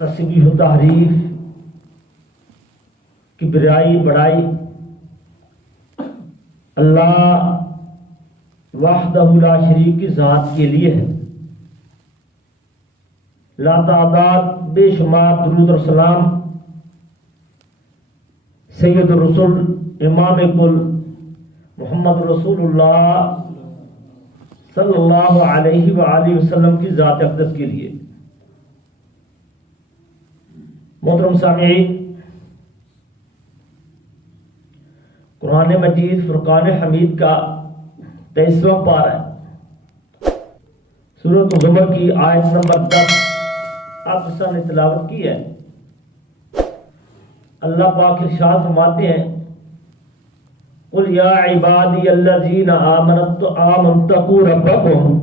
تسبیح و تحریف، کبریائی، بڑائی اللہ وحدہ لا شریک کی ذات کے لیے ہے۔ لا تعداد بے شمار درود اور سلام سید الرسول امام کل محمد رسول اللہ صلی اللہ علیہ وآلہ وسلم کی ذات اقدس کے لیے۔ محترم سامعین، قرآن مجید فرقان حمید کا 23واں پارہ ہے، سورۃ الزمر کی آیت نمبر 10 آپ حسن نے تلاوت کی ہے۔ اللہ پاک ارشاد فرماتے ہیں، قل یا عبادی الذین آمنوا ربکم،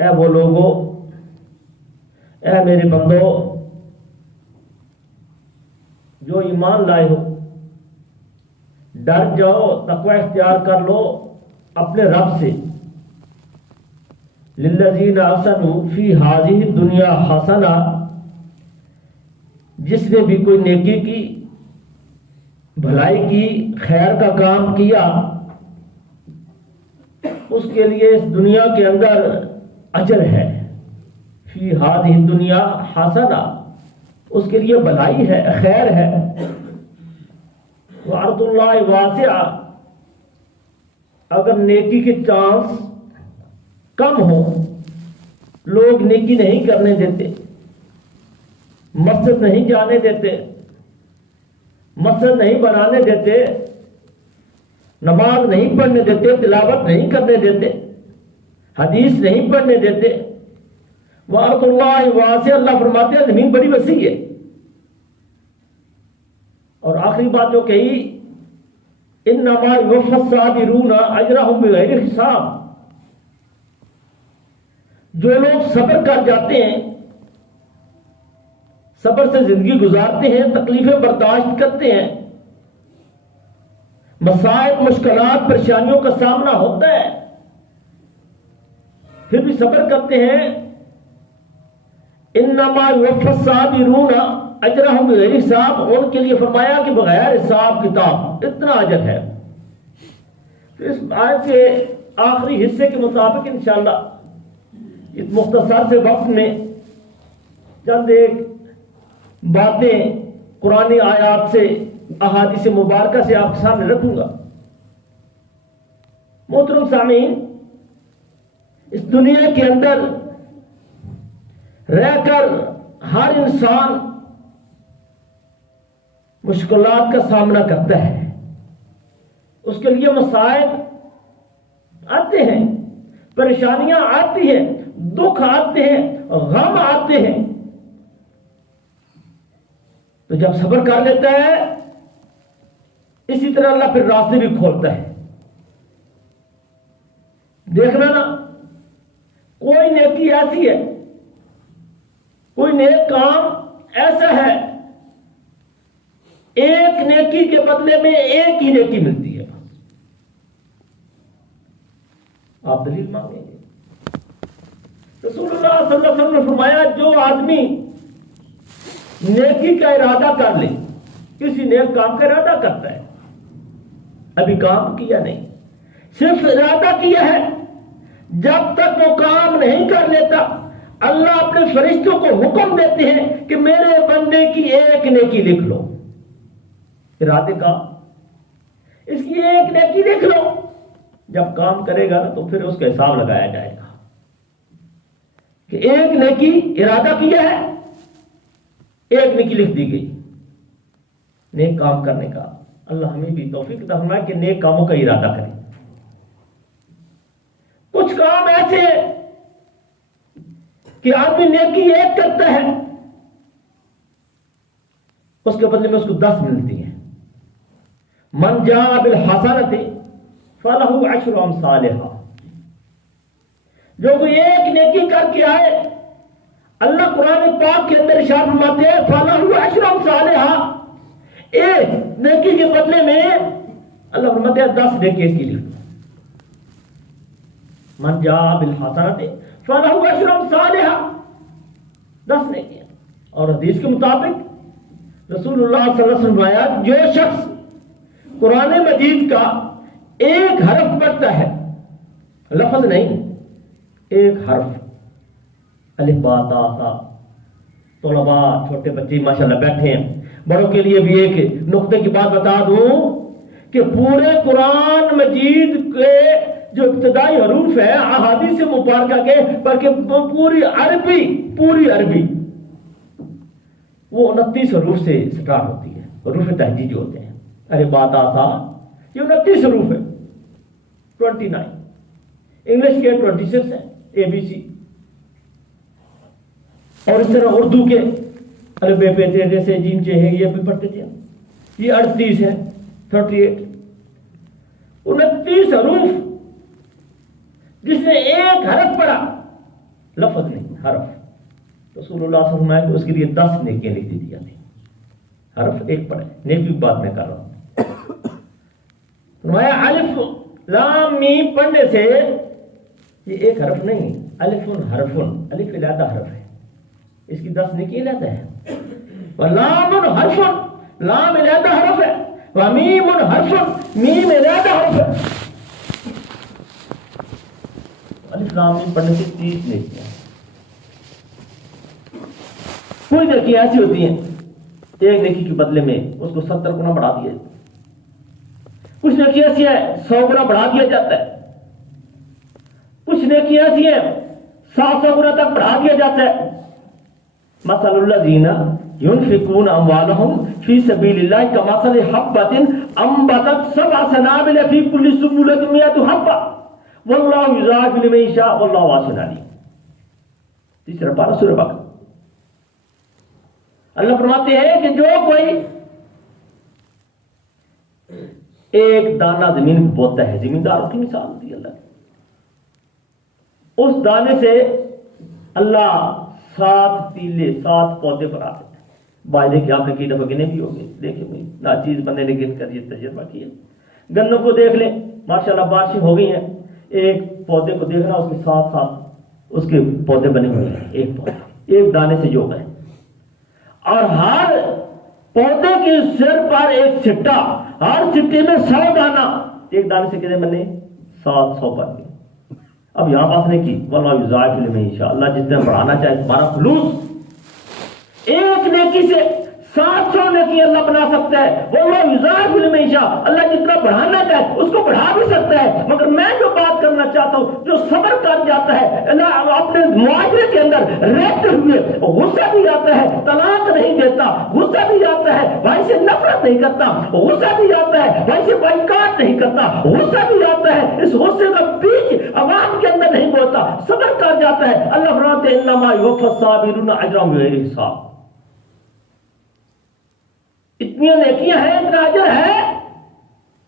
اے وہ لوگو، اے میرے بندو جو ایمان لائے ہو، ڈر جاؤ، تقوی اختیار کر لو اپنے رب سے۔ للذین احسنوا فی ہذہ الدنیا حسنہ، جس نے بھی کوئی نیکی کی، بھلائی کی، خیر کا کام کیا، اس کے لیے اس دنیا کے اندر اجر ہے۔ فی ہذہ الدنیا حسنہ، اس کے لیے بھلائی ہے، خیر ہے۔ وارض اللہ واسعہ، اگر نیکی کے چانس کم ہو، لوگ نیکی نہیں کرنے دیتے، مسجد نہیں جانے دیتے، مسجد نہیں بنانے دیتے، نماز نہیں پڑھنے دیتے، تلاوت نہیں کرنے دیتے، حدیث نہیں پڑھنے دیتے، وارض اللہ واسعہ، اللہ فرماتے ہیں زمین بڑی وسیع ہے۔ اور آخری بات جو کہی، انما یوفی الصابرون اجرهم بغیر حساب، جو لوگ صبر کر جاتے ہیں، صبر سے زندگی گزارتے ہیں، تکلیفیں برداشت کرتے ہیں، مصائب، مشکلات، پریشانیوں کا سامنا ہوتا ہے، پھر بھی صبر کرتے ہیں، انما یوفی الصابرون اجرهم بغیر حساب، ان کے لیے فرمایا کہ بغیر حساب کتاب اتنا اجر ہے۔ تو اس آیت کے آخری حصے کے مطابق انشاءاللہ اس مختصر سے وقت میں چند ایک باتیں قرآنی آیات سے، احادیث مبارکہ سے آپ کے سامنے رکھوں گا۔ محترم سامعین، اس دنیا کے اندر رہ کر ہر انسان مشکلات کا سامنا کرتا ہے، اس کے لیے مصائب آتے ہیں، پریشانیاں آتی ہیں، دکھ آتے ہیں، غم آتے ہیں، تو جب صبر کر لیتا ہے، اسی طرح اللہ پھر راستے بھی کھولتا ہے۔ دیکھنا نا، کوئی نیکی ایسی ہے، کوئی نیک کام ایسا ہے، ایک نیکی کے بدلے میں ایک ہی نیکی ملتی ہے، آپ دلیل مانگیں گے۔ رسول اللہ صلی اللہ علیہ وسلم نے فرمایا، جو آدمی نیکی کا ارادہ کر لے، کسی نیک کام کا ارادہ کرتا ہے، ابھی کام کیا نہیں، صرف ارادہ کیا ہے، جب تک وہ کام نہیں کر لیتا، اللہ اپنے فرشتوں کو حکم دیتے ہیں کہ میرے بندے کی ایک نیکی لکھ لو۔ ارادے کا اس کی ایک نیکی لکھ لو، جب کام کرے گا تو پھر اس کا حساب لگایا جائے گا کہ ایک نیکی ارادہ کیا ہے، ایک نیکی لکھ دی گئی۔ نیک کام کرنے کا اللہ ہمیں بھی توفیق عطا فرمائے کہ نیک کاموں کا ارادہ کریں۔ کچھ کام ایسے کہ آدمی نیکی ایک کرتا ہے، اس کے بدلے میں اس کو 10 ملتی ہیں۔ من جاء بالحسنۃ فلہ عشر امثالھا، جو کوئی ایک نیکی کر کے آئے، اللہ قرآن پاک کے اندر ارشاد فرماتے ہیں فلہ عشر امثالھا، ایک نیکی کے بدلے میں اللہ فرماتے ہیں 10 نیکی اس کی لکھ دو۔ من جاء بالحسنۃ فلہ عشر امثالھا، 10 نیکیاں۔ اور حدیث کے مطابق رسول اللہ صلی اللہ علیہ وسلم فرمایا جو شخص قرآن مجید کا ایک حرف پڑھتا ہے، لفظ نہیں، ایک حرف، الف با تا سا، طلباء چھوٹے بچے ماشاءاللہ بیٹھے ہیں، بڑوں کے لیے بھی ایک نقطے کی بات بتا دوں کہ پورے قرآن مجید کے جو ابتدائی حروف ہیں احادیث مبارکہ کے، بلکہ پوری عربی وہ 29 حروف سے سٹارٹ ہوتی ہے، حروف تہجی جو ہوتے ہیں، ارے بات آسا یہ 29 حروف ہے، 29 انگلش کے 26 ہیں، اے بی سی، اور اس طرح اردو کے الف بے پے تے سے جیم چے ہے یہ بھی پڑھتے تھے، یہ 38 ہے، 38 29 حروف، جس نے ایک حرف پڑھا، لفظ نہیں حرف، رسول اللہ صلی اللہ علیہ وسلم کہ اس کے لیے 10 نیکیاں لکھ دی جاتی، حرف ایک پڑھے، نیک کی بات میں کر رہا ہوں۔ فرمایا الف لام میم پڑھنے سے یہ ایک حرف نہیں، الف حرف، الف علیحدہ حرف ہے، اس کی 10 نیکی علیحدہ ہے، لام حرف، لام علیحدہ حرف ہے، ومیم حرف، میم علیحدہ حرف ہے، الف لام میم پڑھنے سے 30 نیکیاں۔ کوئی نیکی ایسی ہوتی ہیں ایک نیکی کے بدلے میں اس کو 70 گنا بڑھا دیا، کچھ نیکی ایسی ہے 100 گنا بڑھا دیا جاتا ہے، کچھ نیکی ایسی ہے 700 گنا تک بڑھا دیا جاتا ہے۔ مثل الذین ينفقون اموالهم في سبيل الله كمثل حبة انبتت 7 سنابل في كل سنبلة 100 حبة والله يضاعف لمن يشاء والله واسع علیم۔ تیسرا پارہ سورہ بقرہ۔ اللہ فرماتے ہیں کہ جو کوئی ایک دانہ زمین میں بوتا ہے، زمینداروں کی مثال ہوتی ہے اللہ کی، اس دانے سے اللہ 7 تیلے 7 پودے بنا دیتے ہیں۔ بائدے کہ آپ نے کئی دفعہ گنے بھی ہوگے، دیکھیں بھائی ناچیز بندے نے گن کر یہ تجربہ کیا۔ گنوں کو دیکھ لیں، ماشاءاللہ بارشیں ہو گئی ہیں، ایک پودے کو دیکھنا اس کے ساتھ اس کے پودے بنے ہوئے ہیں، ایک پودے ایک دانے سے جو ہے، اور ہر پودے کے سر پر ایک چھٹا، ہر چھٹے میں 100 دانہ، ایک دانے سے کتنے بنے 700 بن گئے۔ اب یہاں پاس نے کی واللہ یضاعف لمن یشاء، اللہ جتنا بڑھانا چاہے تمہارا خلوص، ایک نیکی سے 700 نیکی اللہ بنا سکتا ہے، واللہ یضاعف لمن یشاء، اللہ جتنا بڑھانا چاہے اس کو بڑھا بھی سکتا ہے۔ مگر میں جو بات کرنا چاہتا ہوں، جو صبر کر جاتا ہے اللہ اپنے معاشرے کے اندر رہتے ہوئے، غصہ بھی آتا ہے طلاق نہیں دیتا، غصہ بھی آتا ہے بھائی سے نفرت نہیں کرتا، غصہ بھی آتا ہے بھائی سے بائیکاٹ نہیں کرتا، غصہ بھی آتا ہے اس غصے کا بیج عوام کے اندر نہیں بولتا، صبر کر جاتا ہے، اللہ فرماتے ہیں انما یوفی الصابرون اجرهم بغیر حساب۔ اتنی نیکیاں ہیں، اتنا اجر ہے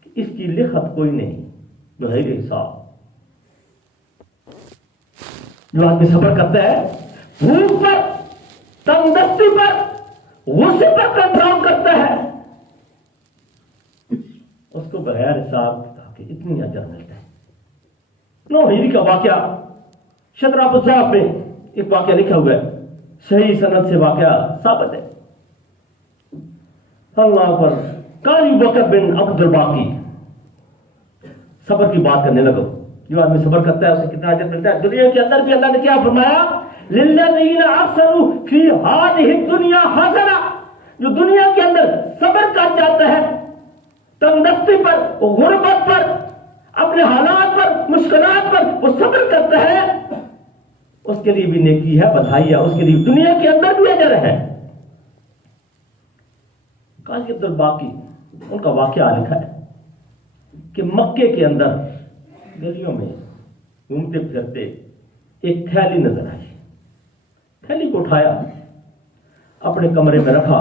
کہ اس کی لکھت کوئی نہیں بغیر حساب۔ جو آدمی صبر کرتا ہے، بھوک پر، تنگدستی پر، غصے پر کنٹرول کرتا ہے، اس کو بغیر حساب کہ اتنی اجر ملتا ہے۔ نوحیدی کا واقعہ شتراب صاحب میں ایک واقعہ لکھا ہوا ہے، صحیح سند سے واقعہ ثابت ہے۔ اللہ پر قاضی بکر بن عبد الباقی صبر کی بات کرنے لگا، جو آدمی صبر کرتا ہے اسے کتنا اجر ملتا ہے۔ دنیا کے اندر بھی اللہ نے کیا فرمایا، للذین احسنوا فی ہذہ الدنیا حسنہ، جو دنیا کے اندر صبر کر جاتا ہے، تنگدستی پر، غربت پر، اپنے حالات پر، مشکلات پر وہ صبر کرتا ہے، اس کے لیے بھی نیکی ہے، بدھائی ہے، اس کے لیے دنیا کے اندر بھی اجر ہے۔ قاضی عبد الباقی ان کا واقعہ لکھا ہے کہ مکے کے اندر گلیوں میں گھومتے پھرتے ایک تھیلی نظر آئی، تھیلی کو اٹھایا، اپنے کمرے میں رکھا،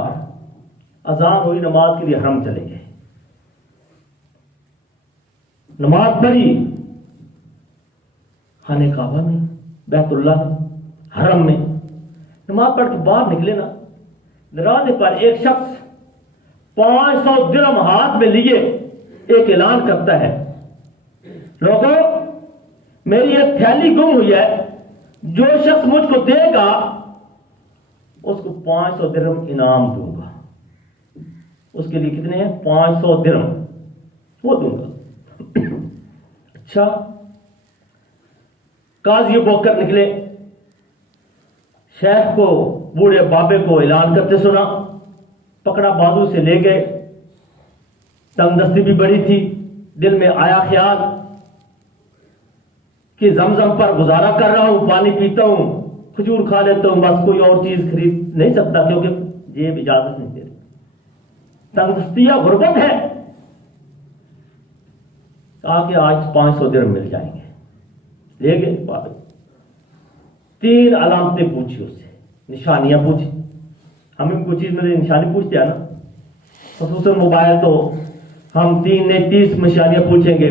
اذان ہوئی، نماز کے لیے حرم چلے گئے، نماز پڑھی خانہ کعبہ میں، بیت اللہ میں، حرم میں، نماز پڑھ کے باہر نکلے نا، دروازے پر ایک شخص 500 درہم ہاتھ میں لیے ایک اعلان کرتا ہے، لوگوں میری ایک تھیلی گم ہوئی ہے، جو شخص مجھ کو دے گا اس کو 500 درہم انعام دوں گا. اس کے لیے کتنے ہیں؟ 500 درہم وہ دوں گا. اچھا، قاضی بوکر نکلے، شیخ کو، بوڑھے بابے کو اعلان کرتے سنا، پکڑا، بازو سے لے گئے. تنگ دستی بھی بڑی تھی، دل میں آیا خیال کہ زمزم پر گزارا کر رہا ہوں، پانی پیتا ہوں، کھجور کھا لیتا ہوں، بس کوئی اور چیز خرید نہیں سکتا کیونکہ جیب اجازت نہیں دے رہی. تنگ دستی یا غربت ہے. کہا کہ آج 500 درہم مل جائیں گے. لے گئے. 3 علامتیں پوچھی اس سے، نشانیاں پوچھی. ہمیں کوئی چیز میں نشانی پوچھتے ہیں نا، خصوصاً موبائل تو ہم 3 نے 30 نشانیاں پوچھیں گے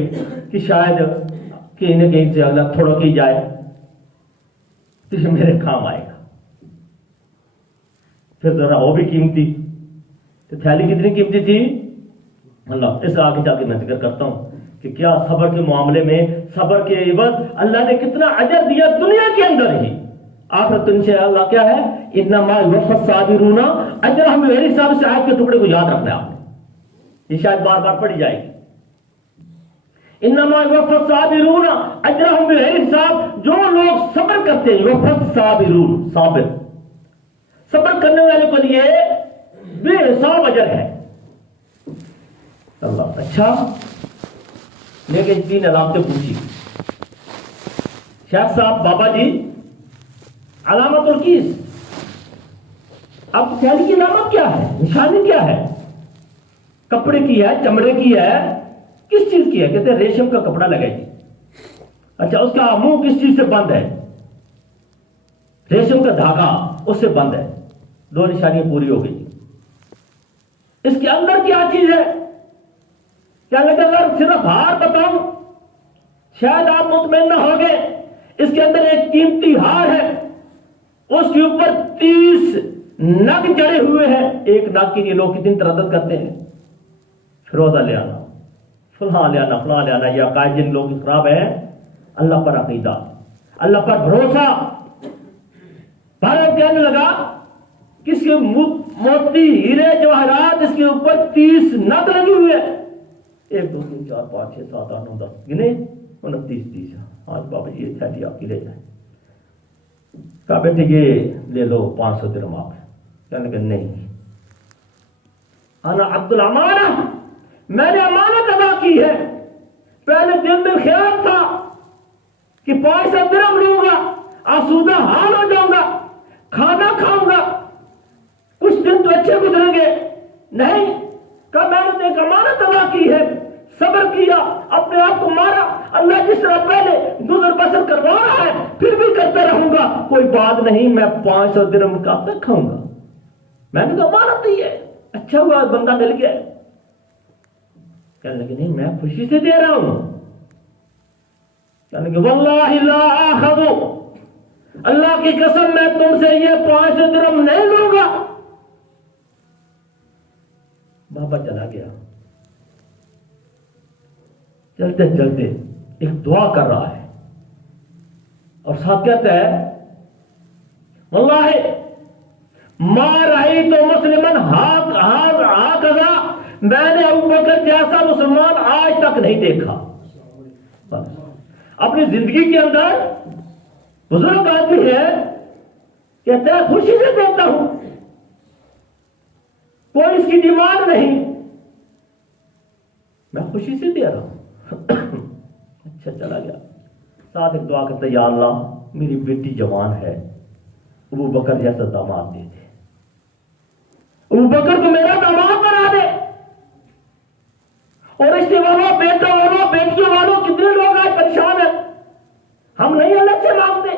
کہ شاید کہیں نہ کہیں سے اللہ تھوڑا کی جائے تو یہ میرے کام آئے گا. پھر ذرا وہ بھی قیمتی. تو تھیلی کتنی قیمتی تھی؟ اللہ، اس آگے جا کے میں ذکر کرتا ہوں کہ کیا صبر کے معاملے میں، صبر کے عوض اللہ نے کتنا اجر دیا دنیا کے اندر ہی. آخرت انشاءاللہ کیا ہے؟ انما یوفی الصابرون اجرہم بغیر حساب. سے آیت کے ٹکڑے کو یاد رکھنا ہے آپ نے، یہ شاید بار بار پڑھی جائے گی. انما یوفی الصابرون اجرہم بغیر حساب. جو لوگ صبر کرتے ہیں، یوفی الصابرون، صابر، صبر کرنے والے کو لیے بے حساب اجر ہے. اللہ. اچھا، لیکن 3 علامتیں پوچھی. شیخ صاحب، بابا جی، علامت الکیس، اب تھیلی کی علامت کیا ہے؟ نشانی کیا ہے؟ کپڑے کی ہے، چمڑے کی ہے، کس چیز کی ہے؟ کہتے ہیں ریشم کا کپڑا لگائے گی. اچھا، اس کا منہ کس چیز سے بند ہے؟ ریشم کا دھاگا اس سے بند ہے. 2 نشانیاں پوری ہو گئی. اس کے اندر کیا چیز ہے؟ کیا لگا اگر صرف ہار بتاؤں شاید آپ مطمئن نہ ہوگے. اس کے اندر ایک قیمتی ہار ہے، اس کے اوپر 30 نگ جڑے ہوئے ہیں. ایک نگ کے لیے لوگ کتنی تردد کرتے ہیں. فروزہ لے آنا، فلاں لے آنا، فلاں لے آنا. یہ عقائد جن لوگ خراب ہے. اللہ پر عقیدہ، اللہ پر بھروسہ. بھارت کہنے لگا کس کے موتی، ہیرے، جواہرات، اس کے اوپر 30 نگ لگی ہوئے. 1 2 3 4 5 6 7 8 9 10 گنے 29 30. آج بابا جی یہ تھیلی آپ کی لے جائیں. کہا بیٹے یہ لے لو 500 درہم آپ. کہنے لگا نہیں، انا عبد الامانہ، میں نے امانت ادا کی ہے. پہلے دل میں خیال تھا کہ 500 درہم لوں گا، آسودہ حال ہو جاؤں گا، کھانا کھاؤں گا، کچھ دن تو اچھے گزریں گے. نہیں، کہ میں نے ایک امانت ادا کی ہے، صبر کیا، اپنے آپ کو مارا. اللہ جس طرح پہلے گزر بسر کروا رہا ہے پھر بھی کرتا رہوں گا. کوئی بات نہیں، میں 500 درہم کا تک کھاؤں گا. میں نے تو امانت دی ہے. اچھا ہوا بندہ مل گیا. کہنے لگے نہیں، میں خوشی سے دے رہا ہوں. کہنے لگے واللہ لا آخذ، اللہ کی قسم میں تم سے یہ 500 درہم نہیں لوں گا. بابا چلا گیا. چلتے چلتے ایک دعا کر رہا ہے اور ساتھ کہتا ہے واللہ ما رأیت مسلمن ہاکذا، میں نے ابو بکر جیسا مسلمان آج تک نہیں دیکھا. اپنی زندگی کے اندر بزرگ آدمی ہے، کہتا ہے خوشی سے دیتا ہوں، کوئی اس کی ڈیمانڈ نہیں، میں خوشی سے دے رہا ہوں. اچھا چلا گیا. ساتھ ایک دعا کرتا ہے یا اللہ میری بیٹی جوان ہے، ابو بکر جیسا داماد دے دے، ابو بکر کو میرا داماد بنا دے. اور رشتے والوں، بیٹا والوں، بیٹیوں والوں، کتنے لوگ آج پریشان ہیں. ہم نہیں الگ سے مانگتے،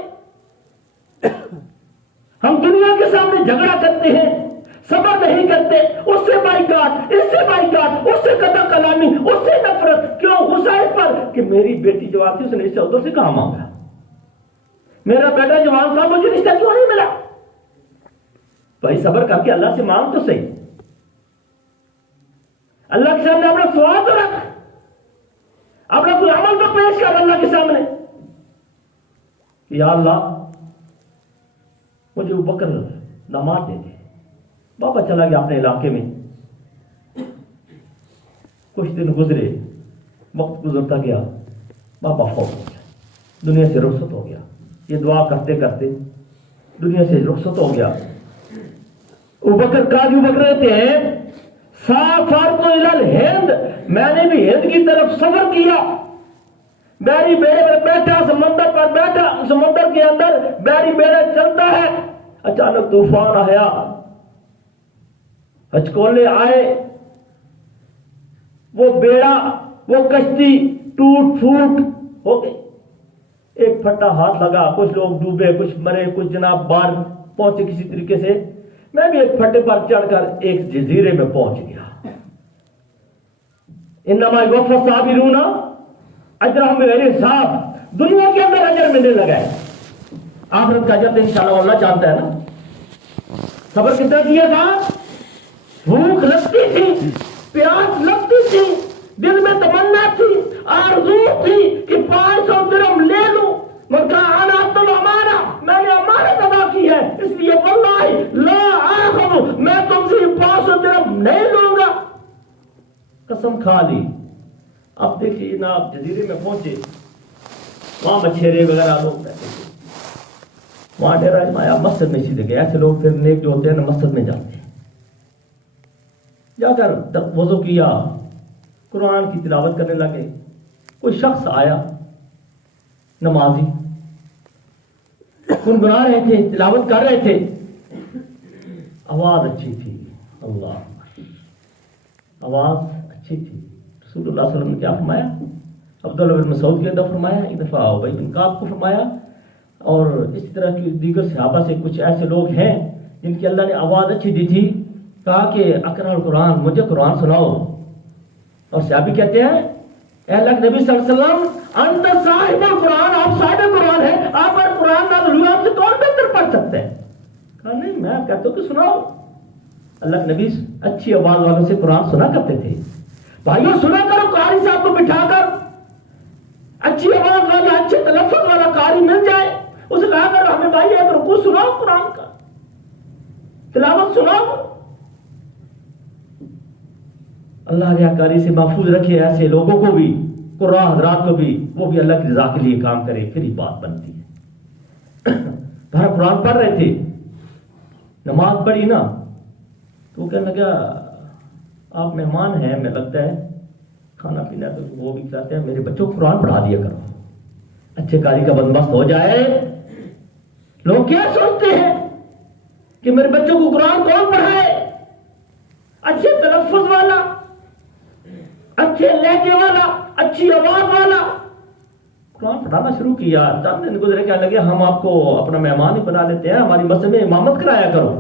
ہم دنیا کے سامنے جھگڑا کرتے ہیں، صبر نہیں کرتے، اس سے بائیکاٹ، اس سے بائیکاٹ، اس سے قطع کلامی، اس سے نفرت. کیوں؟ غصہ اس پر کہ میری بیٹی جوان تھی، اس نے رشتہ ادھر سے کہاں مانگا. میرا بیٹا جوان تھا، مجھے رشتہ کیوں نہیں ملا. بھائی صبر کر کے اللہ سے مانگ تو صحیح. اللہ کے سامنے اپنا سوال تو رکھ، اپنا کوئی عمل تو پیش کر اللہ کے سامنے. یا اللہ مجھے ابو بکر داماد دے دے. بابا چلا گیا اپنے علاقے میں. کچھ دن گزرے, وقت گزرتا گیا, بابا فوت ہو گیا, دنیا سے رخصت ہو گیا. یہ دعا کرتے کرتے دنیا سے رخصت ہو گیا. ابوبکر قاضی ابوبکر کہتے ہیں سافرت الی الہند, میں نے بھی ہند کی طرف سفر کیا. بیڑی بیڑے پر بیٹھا, سمندر پر بیٹھا, سمندر کے اندر بیڑی بیڑے چلتا ہے. اچانک طوفان آیا, ہچکولے آئے, وہ بیڑا وہ کشتی ٹوٹ پھوٹ ہو گئی. ایک پھٹا ہاتھ لگا, کچھ لوگ ڈوبے, کچھ مرے, کچھ جناب باہر پہنچے کسی طریقے سے. میں بھی ایک پھٹے پر چڑھ کر ایک جزیرے میں پہنچ گیا. انما یوفی الصابرون اجرہم بغیر حساب. دنیا کے اندر اجر ملنے لگا ہے, آخرت کا اجر انشاءاللہ اللہ چاہتا ہے نا. صبر کتنا کیا تھا؟ بھوک لگتی تھی, پیاس لگتی تھی, دل میں تمنا تھی, آرزو تھی کہ 500 درہم لے لوں, مگر کہا انا عبد الامانہ, میں نے امانت ادا کی ہے, اس لیے واللہ لا آخذ, میں تم سے 500 درہم نہیں لوں گا. قسم کھا لی. اب دیکھیے نا, آپ جزیرے میں پہنچے, وہاں مچھیرے وغیرہ لوگ رہتے تھے, وہاں ڈیرا جمایا, مسجد میں سیدھے گئے. ایسے لوگ پھر نیک جو ہوتے ہیں نا مسجد میں جاتے ہیں. جا کر وضو کیا, قرآن کی تلاوت کرنے لگے. کوئی شخص آیا نمازی, گنگنا رہے تھے, تلاوت کر رہے تھے, آواز اچھی تھی, اللہ آواز اچھی تھی. رسول اللہ صلی اللہ علیہ وسلم نے کیا فرمایا؟ عبداللہ بن مسعود کی طرف فرمایا, ایک دفعہ ابی بن کعب کو فرمایا, اور اس طرح کی دیگر صحابہ سے کچھ ایسے لوگ ہیں جن کی اللہ نے آواز اچھی دی تھی. کہا کہ اقرأ القرآن, مجھے قرآن سناؤ. اور صحابی کہتے ہیں اے اللہ کے نبی صلی اللہ علیہ وسلم انت صاحب القرآن, آپ صاحب قرآن ہیں, آپ پر قرآن نازل ہوا, آپ سے کون بہتر پڑھ سکتے ہیں؟ کہا نہیں, میں کہتا ہوں کہ سناؤ. اللہ کے نبی اچھی آواز والوں سے قرآن سنا کرتے تھے. بھائیوں سنا کرو, قاری صاحب کو بٹھا کر اچھی آواز والا, اچھے تلفظ والا قاری مل جائے, اسے کہا کرو ہمیں بھائی ایک رکوع سناؤ, قرآن کا تلاوت سناؤ. اللہ ریاکاری سے محفوظ رکھے ایسے لوگوں کو بھی, قرآن حضرات کو بھی, وہ بھی اللہ کی رضا کے لیے کام کرے, پھر ہی بات بنتی ہے. بھارا قرآن پڑھ رہے تھے, نماز پڑھی نا, تو کہنے لگا آپ مہمان ہیں, ہمیں لگتا ہے کھانا پینا تو وہ بھی کھلاتے ہیں, میرے بچوں کو قرآن پڑھا دیا کرو, اچھے کاری کا بندوبست ہو جائے. لوگ کیا سوچتے ہیں کہ میرے بچوں کو قرآن کون پڑھائے؟ اچھے تلفظ والا, اچھے لہجے والا, اچھی آواز والا. قرآن پڑھانا شروع کیا, چند دن گزرے, کہنے لگے ہم آپ کو اپنا مہمان ہی بنا لیتے ہیں, ہماری مسجد میں امامت کرایا کرو.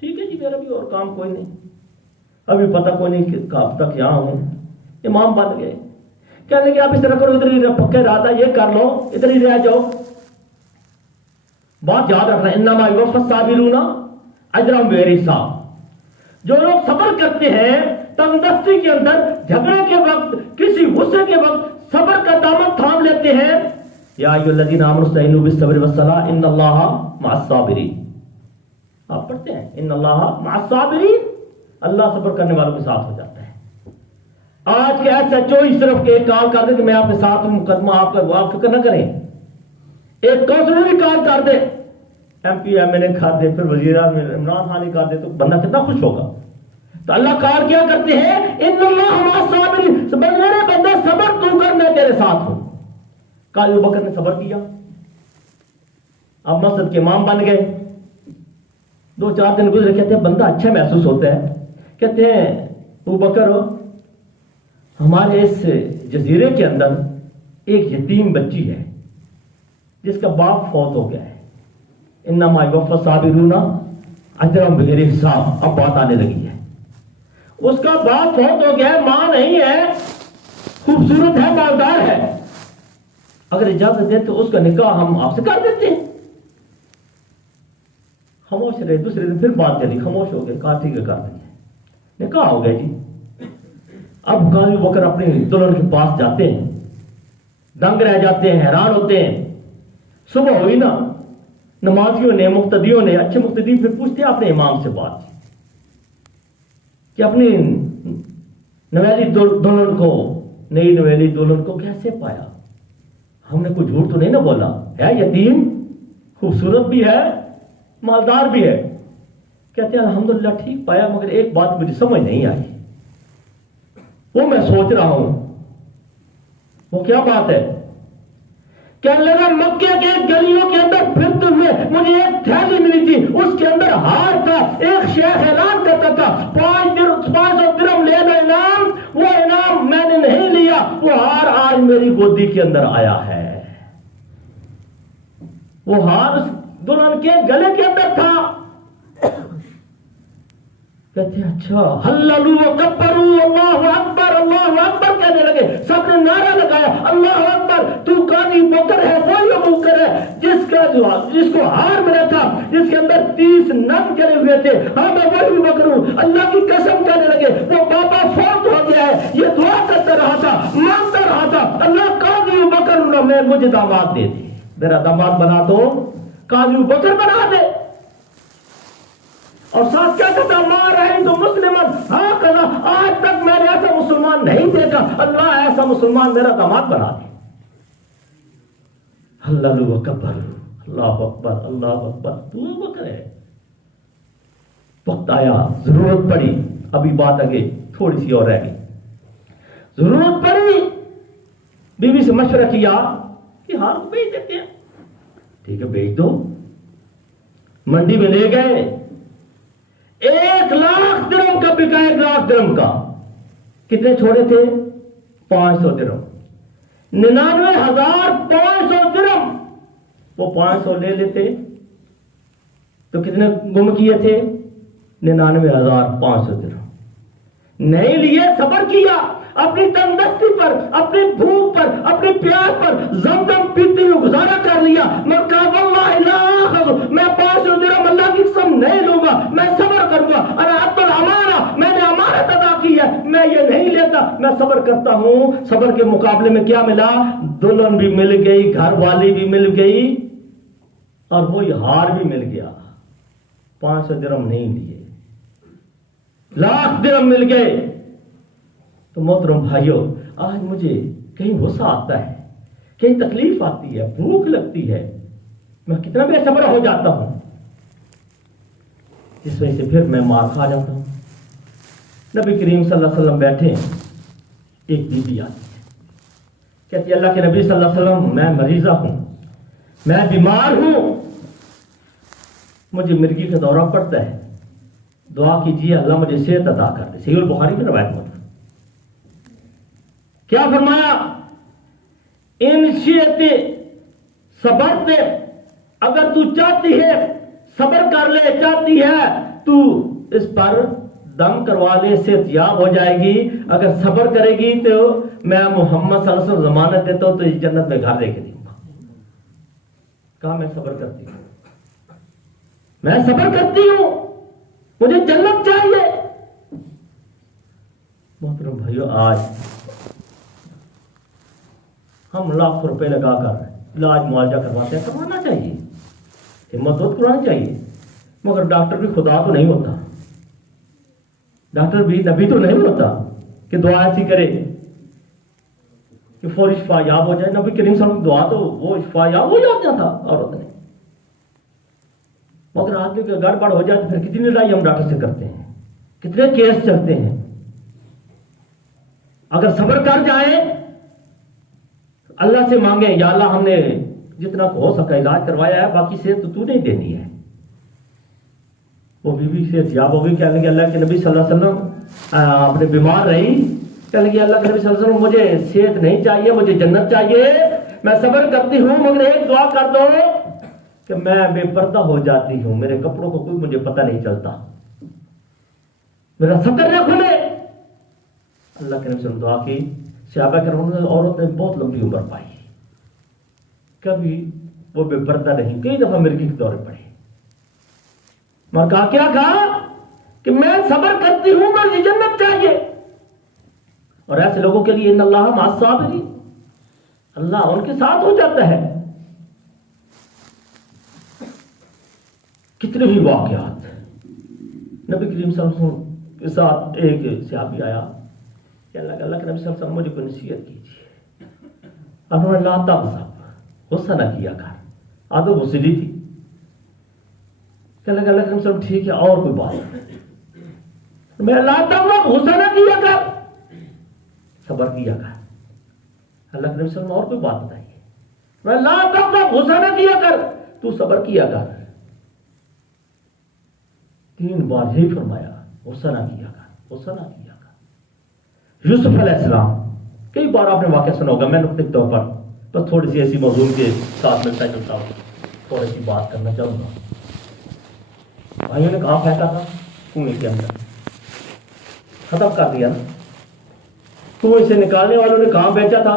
ٹھیک ہے جی, میرا بھی اور کام کوئی نہیں, ابھی پتہ کوئی نہیں کہ کب تک یہاں ہوں. امام بن گئے. کہنے لگے آپ اس طرح کرو, ادھر ہی پکے رہتا, یہ کر لو, ادھر ہی رہ جاؤ. بات یاد رکھنا, انما یوفی الصابرون اجرہم بغیر حساب. جو لوگ صبر کرتے ہیں تنگدستی کے اندر, جھگڑے کے وقت, کسی غصے کے وقت صبر کا دامن تھام لیتے ہیں. یا ایھا الذین آمنوا استعینوا بالصبر والصلاۃ ان اللہ مع الصابرین. آپ پڑھتے ہیں ان اللہ مع الصابرین, اللہ صبر کرنے والوں کے ساتھ ہو جاتا ہے. آج کے ایسا چوئی صرف ایک کال کر دے کہ میں آپ کے ساتھ مقدمہ آپ کا, آپ فکر نہ کریں. ایک کونسلر بھی کال کر دے, M P M L A کر دے, پھر وزیر اعظم عمران خان کر دے, تو بندہ کتنا خوش ہوگا. تو اللہ کار کیا کرتے ہیں, ان اللہ مع الصابرین, میرے بندے صبر تو کر, میں تیرے ساتھ ہوں. قاضی ابوبکر نے صبر کیا, اب مسجد کے امام بن گئے. 2-4 دن گزرے, کہتے ہیں بندہ اچھا محسوس ہوتا ہے. کہتے ہیں ابوبکر ہمارے اس جزیرے کے اندر ایک یتیم بچی ہے جس کا باپ فوت ہو گیا ہے. انما یوفی الصابرون اجرہم بغیر حساب. اب بات آنے لگی ہے, اس کا باپ فوت ہو گیا ہے, ماں نہیں ہے, خوبصورت ہے, مالدار ہے, اگر اجازت دے تو اس کا نکاح ہم آپ سے کر دیتے ہیں. خاموش رہے, دوسرے دن پھر بات چلی, خاموش ہو گئے, کہا ٹھیک ہے کر دیں. نکاح ہو گیا جی. اب قاضی ابوبکر اپنی دلہن کے پاس جاتے ہیں, دنگ رہ جاتے ہیں, حیران ہوتے ہیں. صبح ہوئی نا, نمازیوں نے، مقتدیوں نے، اچھے مقتدی پھر پوچھتے ہیں اپنے امام سے بات کہ اپنی نویلی دلہن کو، نئی نویلی دلہن کو کیسے پایا؟ ہم نے کوئی جھوٹ تو نہیں نہ بولا؟ ہے یتیم، خوبصورت بھی ہے، مالدار بھی ہے۔ کہتے ہیں الحمدللہ ٹھیک پایا، مگر ایک بات مجھے سمجھ نہیں آئی، وہ میں سوچ رہا ہوں۔ وہ کیا بات ہے؟ کہنے لگا مکے کے گلیوں کے اندر پھرتے ہوئے مجھے ایک تھیلی ملی تھی، اس کے اندر ہار تھا۔ ایک شیخ اعلان کرتا تھا 500 درہم لینا انعام، وہ انعام میں نے نہیں لیا، وہ ہار آج میری گودی کے اندر آیا ہے۔ وہ ہار اس دلہن کے گلے کے اندر تھا۔ کہتے ہیں اچھا، ہللو وکبروا اللہ اکبر کہنے لگے۔ سب نے نعرہ لگایا اللہ اکبر، تو قاضی بکر ہے، وہی ابو بکر ہے جس کو ہار ملا تھا، جس کے اندر 30 نگ جلے ہوئے تھے۔ ہاں میں وہی ابو بکر ہوں، اللہ کی قسم کہنے لگے۔ وہ بابا فوت ہو گیا ہے، یہ دعا کرتا رہا تھا، مانگتا رہا تھا اللہ قاضی ابو بکر میں مجھے داماد دے دے، میرا داماد بنا دو، قاضی ابو بکر بنا دے۔ اور ساتھ کیا کہتا ماں رہی تو مسلمان، ہاں کہا آج تک میں نے ایسا مسلمان نہیں دیکھا، اللہ ایسا مسلمان میرا داماد بنا دے۔ اللہ اکبر، اللہ اکبر، اللہ اکبر، تو بکر ہے۔ وقت آیا، ضرورت پڑی، ابھی بات آگے تھوڑی سی اور رہ گئی۔ ضرورت پڑی، بیوی سے مشورہ کیا کہ ہاں بھیج دیتے ہیں، ٹھیک ہے بھیج دو۔ منڈی میں لے گئے، 1,00,000 درہم کا بکا، 1,00,000 درہم کا۔ کتنے چھوڑے تھے؟ 500 درہم، 99,500 درہم۔ وہ 500 لے لیتے تو کتنے گم کیے تھے؟ 99,500 درہم۔ نہیں لیے، صبر کیا، اپنی تندرستی پر، اپنی بھوک پر، اپنی پیاس پر زمزم پیتے ہوئے گزارا کر لیا۔ میں کہا واللہ لا آخذ، میں 500 درہم اللہ کی قسم نہیں لوں گا، میں صبر کروں گا۔ انا عبد الامانہ، میں نے امانت ادا کی ہے، میں یہ نہیں لیتا، میں صبر کرتا ہوں۔ صبر کے مقابلے میں کیا ملا؟ دلہن بھی مل گئی، گھر والی بھی مل گئی، اور وہی ہار بھی مل گیا۔ 500 درہم نہیں لیے، 1,00,000 درہم مل گئے۔ تو محترم بھائیو، آج مجھے کہیں غصہ آتا ہے، کہیں تکلیف آتی ہے، بھوک لگتی ہے، میں کتنا بے صبر ہو جاتا ہوں، اس وجہ سے پھر میں مار کھا جاتا ہوں۔ نبی کریم صلی اللہ علیہ وسلم بیٹھے، ایک بی بی آتی ہے، کہتی ہے اللہ کے نبی صلی اللہ علیہ وسلم میں مریضہ ہوں، میں بیمار ہوں، مجھے مرگی کا دورہ پڑتا ہے، دعا کیجیے اللہ مجھے صحت عطا کر دے۔ صحیح البخاری میں روایت موجود۔ کیا فرمایا؟ ان شئت صبرت، اگر تو چاہتی ہے صبر کر لے، چاہتی ہے تو اس پر دم کروا لے، صحت یاب ہو جائے گی۔ اگر صبر کرے گی تو میں محمد صلی اللہ علیہ وسلم ضمانت دیتا ہوں تو اس جنت میں گھر دے کے دوں گا۔ کہا میں صبر کرتی ہوں، میں صبر کرتی ہوں، مجھے جنت چاہیے۔ محترم بھائیو، آج ہم لاکھوں روپے لگا کر علاج معالجہ کرواتے ہیں، کروانا چاہیے، ہمت کرانی چاہیے، مگر ڈاکٹر بھی خدا تو نہیں ہوتا، ڈاکٹر بھی نبی تو نہیں ہوتا کہ دعا ایسی کرے کہ فوری شفا یاب ہو جائے۔ نبی کریم صلی اللہ علیہ وسلم دعا تو وہ شفا یاب ہو جاتا تھا عورت نے، مگر آدمی کا گڑبڑ ہو جائے تو پھر کتنی لڑائی ہم ڈاکٹر سے کرتے ہیں، کتنے کیس چلتے ہیں۔ اگر صبر کر جائیں، اللہ سے مانگیں یا اللہ ہم نے جتنا ہو سکا علاج کروایا ہے، باقی صحت تو نہیں دینی ہے۔ وہ بیوی صحت یاب ہو گئی، کہنے لگے اللہ کے نبی صلی اللہ علیہ وسلم اپنے بیمار رہی، کہنے لگے اللہ کے نبی صلی اللہ علیہ وسلم مجھے صحت نہیں چاہیے، مجھے جنت چاہیے، میں صبر کرتی ہوں، مگر ایک دعا کر دو کہ میں بے پردہ ہو جاتی ہوں، میرے کپڑوں کو کوئی مجھے پتہ نہیں چلتا، میرا سطر نہ کھلے۔ اللہ کے نبی صلی اللہ علیہ وسلم دعا کی، صحابہ کرام نے، عورت نے بہت لمبی عمر پائی، کبھی وہ بے پردہ نہیں، کئی دفعہ مرگی کے دورے پڑے، مگر کہا کیا کہا کہ میں صبر کرتی ہوں، مجھے جنت چاہیے۔ اور ایسے لوگوں کے لیے ان اللہ مع الصابرین، اللہ ان کے ساتھ ہو جاتا ہے۔ کتنے بھی واقعات. نبی کریم صلی اللہ علیہ وسلم کے ساتھ ایک صحابی آیا کہ اللہ کے نبی صلی اللہ علیہ وسلم مجھے کوئی نصیحت کیجیے. انہوں نے لا تغضب، غصہ نہ کیا کر. عادت غصیلی تھی. کہ اللہ کے نبی صلی اللہ علیہ وسلم ٹھیک ہے اور کوئی بات؟ میں لا تغضب، غصہ نہ کیا کر، صبر کیا کر. اللہ کے نبی صلی اللہ علیہ وسلم اور کوئی بات بتائیے. میں لا تغضب، غصہ نہ کیا کر، تو صبر کیا کر. 3 بار یہی فرمایا، غصہ نہ کیا کر، غصہ نہ کیا کر. یوسف علیہ السلام، کئی بار آپ نے واقعہ سنا ہوگا، میں نقطے کے طور پر بس تھوڑی سی ایسی موضوع کے ساتھ ملتا جلتا ہوں، تھوڑی سی بات کرنا چاہوں گا. بھائیوں نے کہاں پھینکا تھا؟ کنویں کے اندر. ختم کر دیا نا. کنویں سے نکالنے والوں نے کہاں بیچا تھا؟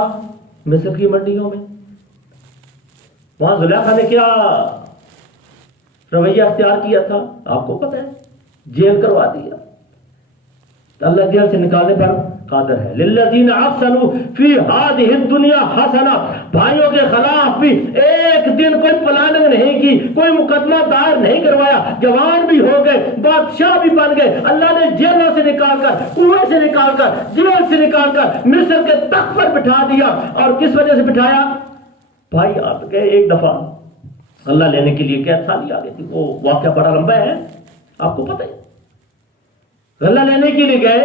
مصر کی منڈیوں میں. وہاں زلیخا نے کیا رویہ اختیار کیا تھا آپ کو پتہ ہے؟ جیل کروا دیا. اللہ جیل سے نکالنے پر قادر ہے. للذین احسنوا فی ہذہ الدنیا حسنہ. بھائیوں کے خلاف بھی ایک دن کوئی پلاننگ نہیں کی، کوئی مقدمہ دائر نہیں کروایا. جوان بھی ہو گئے، بادشاہ بھی بن گئے. اللہ نے جیلوں سے نکال کر، کنویں سے نکال کر، جیل سے نکال کر مصر کے تخت پر بٹھا دیا. اور کس وجہ سے بٹھایا؟ بھائی آپ گئے ایک دفعہ اللہ لینے کے لیے قید سالی آ گئی تھی. وہ واقعہ بڑا لمبا ہے، آپ کو پتہ ہے. غلہ لینے کے لیے گئے،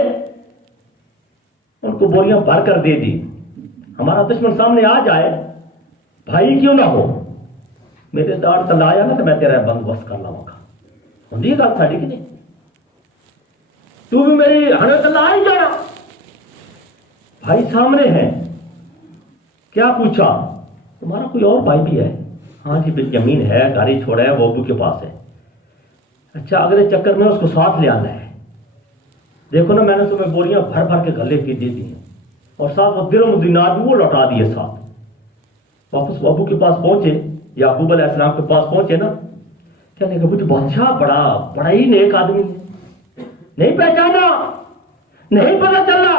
ان کو بوریاں بھر کر دے دی. ہمارا دشمن سامنے آ جائے، بھائی کیوں نہ ہو، میرے داڑ تلا آیا نا تو میں تیرا بندوبست کر لاؤں گا. ہوں یہ گل ساڑی کہ نہیں؟ تو بھی میری ہڑے تلا آ ہی جانا. بھائی سامنے ہیں. کیا پوچھا؟ تمہارا کوئی اور بھائی بھی ہے؟ ہاں جی بنیامین ہے، گاڑی چھوڑا ہے، وہ ابو کے پاس ہے. اچھا اگلے چکر میں اس کو ساتھ لے آنا ہے. دیکھو نا میں نے تمہیں بوریاں بھر بھر کے غلے کی دے دی ہیں، اور ساتھ وہ درہم و دینار بھی وہ لوٹا دیے ساتھ. واپس ابو کے پاس پہنچے، یعقوب علیہ السلام کے پاس پہنچے نا، کہنے کہ مجھے بادشاہ بڑا ہی نیک آدمی ہے، نہیں پہچانا، نہیں پتہ چلا.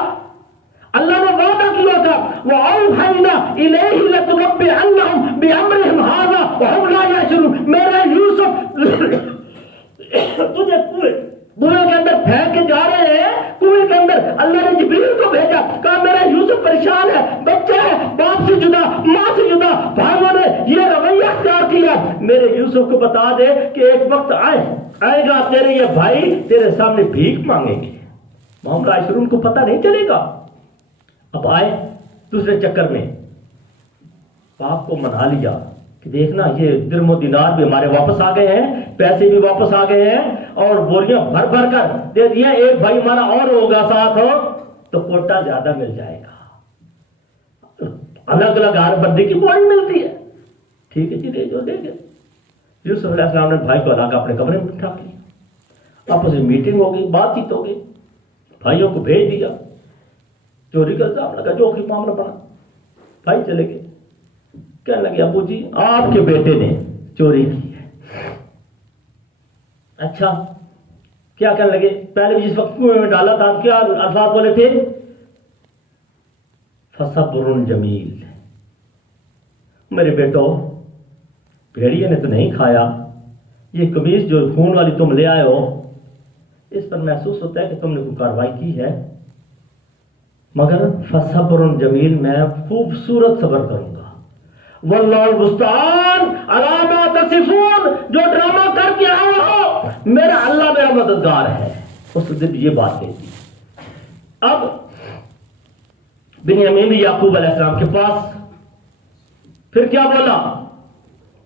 اللہ نے وعدہ کیا تھا وَأَوْحَيْنَا إِلَيْهِ لَتُنَبِّئَنَّهُمْ بِأَمْرِهِمْ هَذَا وَهُمْ لَا يَشْعُرُونَ. میرا یوسف تجھے کنویں کے اندر پھینک کے جا رہے ہیں. کنویں کے اندر اللہ نے جبریل کو بھیجا، کہا میرا یوسف پریشان ہے، بچہ ہے، باپ سے جدا، ماں سے جدا. بھائیوں نے یہ رویہ اختیار کیا. میرے یوسف کو بتا دے کہ ایک وقت آئے گا تیرے یہ بھائی تیرے سامنے بھیک مانگیں گے. محمد عاشرون کو پتہ نہیں چلے گا. اب آئے دوسرے چکر میں، باپ کو منا لیا کہ دیکھنا یہ درہم و دینار بھی ہمارے واپس آ گئے ہیں، پیسے بھی واپس آ گئے ہیں، اور بوریاں بھر بھر کر دے دیے. ایک بھائی ہمارا اور ہوگا ساتھ ہو تو کوٹا زیادہ مل جائے گا. الگ الگ ہر بندے کی بوری ملتی ہے. ٹھیک ہے جی دے جو دے گے. یوسف علیہ السلام نے بھائی کو الگ اپنے کمرے میں بٹھا لیا. آپس میں میٹنگ ہو گئی، بات چیت ہو گئی، بھائیوں کو بھیج دیا. چوری کا الزام لگا، جو کہ معاملہ بنا. بھائی چلے گئے. کہنے لگے ابو جی آپ کے بیٹے نے چوری کی ہے. اچھا کیا کہنے لگے؟ پہلے جس وقت کنویں میں ڈالا تھا کیا الفاظ بولے تھے؟ فصبر جمیل. میرے بیٹو بھیڑیے نے تو نہیں کھایا، یہ قمیض جو خون والی تم لے آئے ہو اس پر محسوس ہوتا ہے کہ تم نے کوئی کارروائی کی ہے، مگر فصبر جمیل، میں خوبصورت صبر کروں گا. واللہ المستعان علی ما تصفون، جو ڈرامہ کر کے آئے ہو میرا اللہ میرا مددگار ہے. اس دن یہ بات کہتی. اب بنیامین یعقوب علیہ السلام کے پاس پھر کیا بولا؟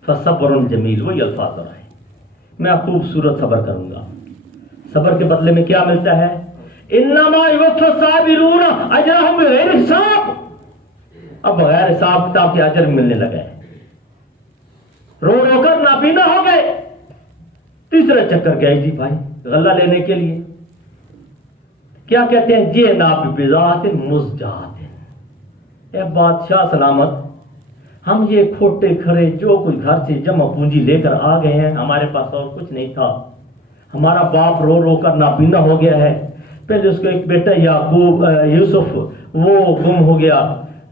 فصبر جمیل. وہی الفاظ رہے، میں خوبصورت صبر کروں گا. صبر کے بدلے میں کیا ملتا ہے؟ انما یوفی الصابرون اجرهم بغیر حساب. اب بغیر حساب کتاب کے اجر ملنے لگا ہے. رو رو کر نابینا ہو گئے. تیسرا چکر گئے جی بھائی غلہ لینے کے لیے. کیا کہتے ہیں؟ جی ناب بذات مزجات. اے بادشاہ سلامت، ہم یہ کھوٹے کھڑے جو کوئی گھر سے جمع پونجی لے کر آ گئے ہیں، ہمارے پاس اور کچھ نہیں تھا. ہمارا باپ رو رو کر نابینا ہو گیا ہے. پہلے اس کو ایک بیٹا یعقوب یوسف وہ گم ہو گیا،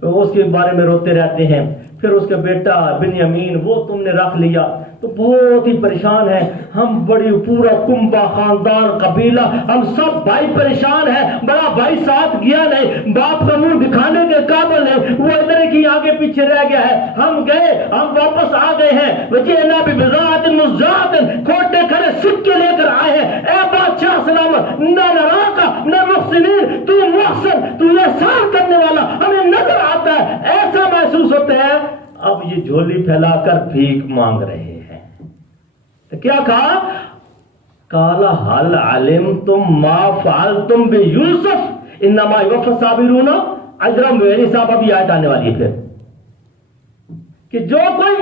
اس کے بارے میں روتے رہتے ہیں. پھر اس کا بیٹا بنیامین وہ تم نے رکھ لیا. تو بہت ہی پریشان ہیں، ہم بڑی پورا کنبہ خاندان قبیلہ ہم سب بھائی پریشان ہیں، بڑا بھائی ساتھ گیا نہیں، باپ کا منہ دکھانے کے قابل نہیں، وہ ادھر کی آگے پیچھے رہ گیا ہے، ہم گئے، ہم واپس آ گئے ہیں، وجئنا ببضاعۃ مزجاۃ، کھوٹے کھڑے سکے لے کر آئے ہیں، اے بادشاہ سلامت، نہ نراک من المحسنین، تو محسن، تو احسان کرنے والا ہمیں نظر آتا ہے، ایسا محسوس ہوتا ہے۔ اب یہ جھولی پھیلا کر بھیک مانگ رہے ہیں، تو کیا کہا؟ قال هل علمتم ما فعلتم بيوسف انما يوفى الصابرون اجرهم بغیر حساب۔ ابھی آیت آنے والی ہے پھر کہ جو کوئی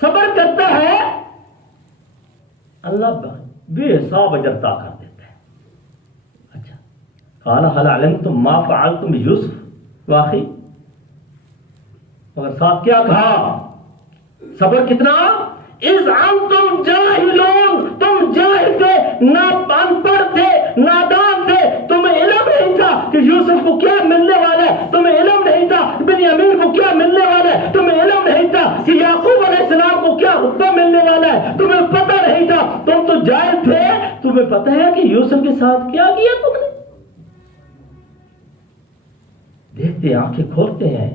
صبر کرتا ہے اللہ بے حساب اجر عطا کر دیتا ہے۔ اچھا، قال هل علمتم ما فعلتم بيوسف، واقعی مگر ساتھ کیا کہا؟ صبر کتنا؟ اذ انتم جاہلون، تم جاہل تھے، ان پڑھ تھے، نادان تھے، تمہیں علم نہیں تھا کہ یوسف کو کیا ملنے والا ہے، تمہیں علم نہیں تھا بنیامین کو کیا ملنے والا ہے، تمہیں علم نہیں تھا کہ یعقوب علیہ السلام کو کیا رتبہ ملنے والا ہے، تمہیں پتہ نہیں تھا، تم تو جاہل تھے، تمہیں پتہ ہے کہ یوسف کے ساتھ کیا کیا تم نے؟ دیکھتے آنکھیں کھولتے ہیں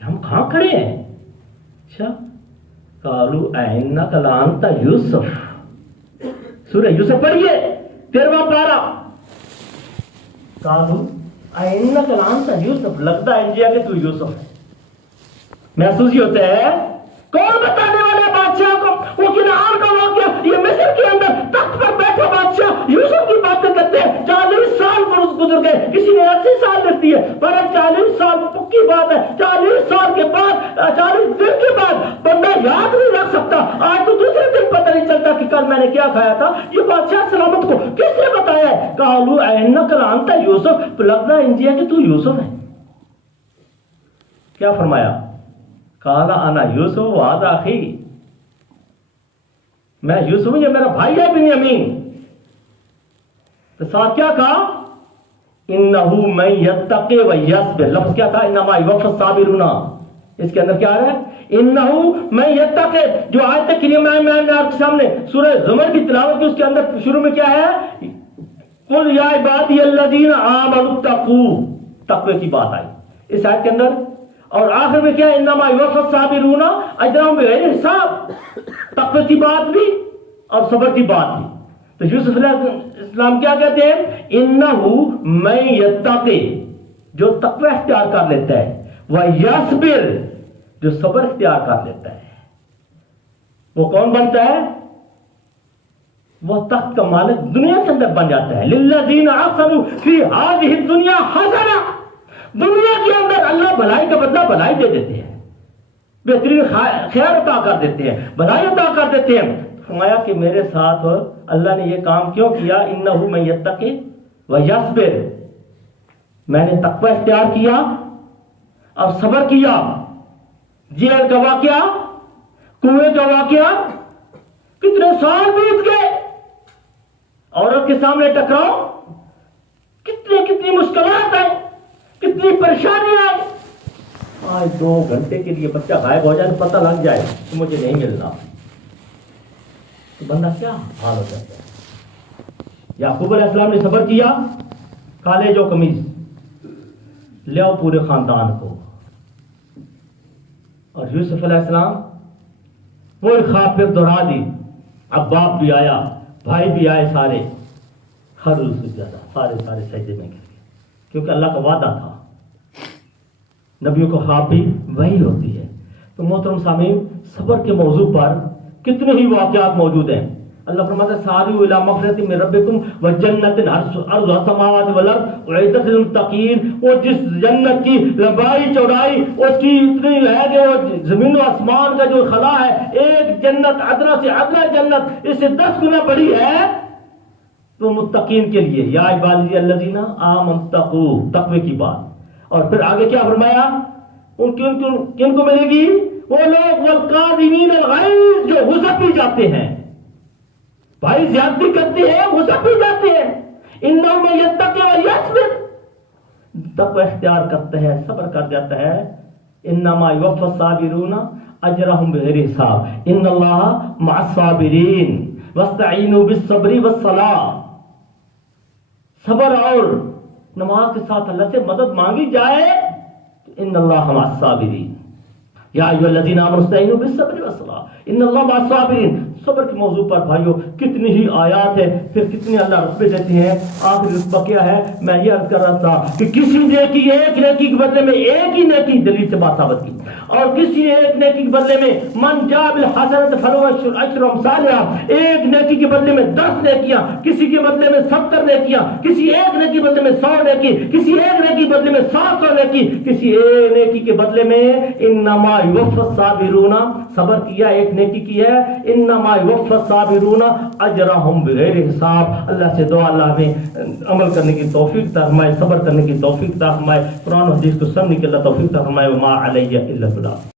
کہ ہم کہاں کھڑے ہیں۔ اچھا، قالوا اِنَّكَ لَأَنْتَ یوسف، سورہ یوسف پڑھیے 13واں پارہ۔ قالوا اِنَّكَ لَأَنْتَ یوسف، لگتا ہے انجیا کہ تو یوسف ہے۔ محسوس ہی ہوتا ہے، کون بتانے والے بادشاہ کو وہ کنعان کا واقعہ، یہ مصر کے اندر تخت پر بیٹھا بادشاہ یوسف کی باتیں کرتے ہیں، 40 سال گزر گئے، کسی نے 80 سال لکھتی ہے، پر 40 سال پکی بات ہے، 40 سال کے بعد، 40 دن کے بعد بندہ یاد نہیں رکھ سکتا۔ آج تو دوسرے دن پتہ نہیں چلتا کہ کل میں نے کیا کھایا تھا۔ یہ بادشاہ سلامت کو کس نے بتایا ہے؟ قالوا اِنَّكَ لَأَنْتَ یوسف، لگتا ہے انجیا کہ تو یوسف ہے۔ کیا فرمایا؟ قال انا یوسف وہذا اخی، میں یوسف ہوں، یہ میرا بھائی ہے بنیامین۔ تو ساتھ کیا کہا؟ انہو من یتقی ویصبر، لفظ کیا تھا؟ انما یوفی الصابرون۔ اس کے اندر کیا آ رہا ہے؟ انہو من یتقی، جو آیت کریمہ میں نے آپ کے سامنے سورہ زمر کی تلاوت کی، اس کے اندر شروع میں کیا ہے؟ قل یا عبادی الذین آمنوا اتقوا، تقوی کی بات آئی اس آیت کے اندر، اور آخر میں کیا ہے؟ انما یوفی الصابرون اجرهم بغیر حساب، تقوی کی بات بھی اور صبر کی بات بھی۔ تو یوسف علیہ السلام کیا کہتے ہیں؟ انہو من یتقی، جو تقوی اختیار کر لیتا ہے، ویصبر، جو صبر اختیار کر لیتا ہے، وہ کون بنتا ہے؟ وہ تخت کا مالک دنیا کے اندر بن جاتا ہے۔ للذین احسنوا فی ہذہ الدنیا حسنہ، دنیا کے اندر اللہ بھلائی کا بدلہ بھلائی دے دیتے ہیں، بہترین خیر عطا کر دیتے ہیں، بھلائی عطا کر دیتے ہیں۔ فرمایا کہ میرے ساتھ اللہ نے یہ کام کیوں کیا؟ انہو من یتقی ویصبر، میں نے تقوی اختیار کیا اور صبر کیا۔ جیل کا واقعہ، کنویں کا واقعہ، کتنے سال بیت گئے، عورت کے سامنے ٹکراؤ، کتنی مشکلات آئی، کتنی پریشانیاں آئی۔ آج 2 گھنٹے کے لیے بچہ غائب ہو جائے تو پتہ لگ جائے کہ مجھے نہیں ملنا، تو بندہ کیا حال ہو جاتا ہے۔ یعقوب علیہ السلام نے صبر کیا، کالے جو قمیض لے آؤ پورے خاندان کو، اور یوسف علیہ السلام وہی خواب پھر دہرا دی، اب باپ بھی آیا، بھائی بھی آئے، سارے خرو سے زیادہ سارے سجدے میں گر گئے، کیونکہ اللہ کا وعدہ تھا، نبیوں کو خواب بھی وہی ہوتی ہے۔ تو محترم سامعین، صبر کے موضوع پر کتنے ہی واقعات موجود ہیں۔ اللہ فرماتا ہے ساریو الی مغفرۃ من ربکم وجنۃ عرضها السماوات والارض اعدت للمتقین، وہ جس جنت کی لمبائی چوڑائی اس کی اتنی ہے کہ وہ زمین و آسمان کا جو خلا ہے، ایک جنت ادنا سے ادنا جنت اس سے 10 گنا بڑی ہے، تو متقین کے لیے یا عبادی الذین آمنوا اتقوا، تقوی کی بات۔ اور پھر آگے کیا فرمایا؟ کن کو ملے گی؟ وہ لوگ والکاظمین الغیظ، جو غصہ پی جاتے ہیں، بھائی زیادتی کرتے ہیں، غصہ پی جاتے ہیں۔ انہو من یتقی ویصبر، تقوی اختیار کرتا ہے، صبر کر جاتا ہے، انما یوفی الصابرون اجرهم بغیر حساب ان اللہ مع الصابرین واستعینوا بالصبر والصلاۃ. صبر اور نماز کے ساتھ اللہ سے مدد مانگی جائے تو ان اللہ مع الصابرین. یا ایھا الذین آمنوا استعینوا بالصبر والصلاۃ ان اللہ مع الصابرین. صبر کے موضوع پر بھائیو کتنی ہی آیات ہے، پھر کتنے اللہ رتبے دیتے ہیں. آخری رتبہ کیا ہے؟ میں یہ عرض کر رہا تھا کہ کسی نیکی ایک نیکی کے بدلے میں ایک ہی نیکی دلیل سے بات ثابت کی، اور کسی ایک نیکی کے بدلے میں من جاء بالحسنۃ فلہ عشر امثالہا، ایک نیکی کے بدلے میں 10 نیکیاں، کسی کے بدلے میں 70 نیکیاں، کسی ایک نیکی کے بدلے میں 100 نیکی، کسی ایک نیکی کے بدلے میں 700 نیکی، کسی ایک نیکی کے بدلے میں انما یوفی الصابرون، صبر کیا ایک نیکی کی ہے، انما یوفی الصابرون اجرهم بغیر حساب. اللہ سے دعا اللہ ہمیں عمل کرنے کی توفیق عطا فرمائے، صبر کرنے کی توفیق عطا فرمائے، قرآن و حدیث کو سمجھنے کی اللہ توفیق عطا فرمائے. وما علیہ الا البلاغ.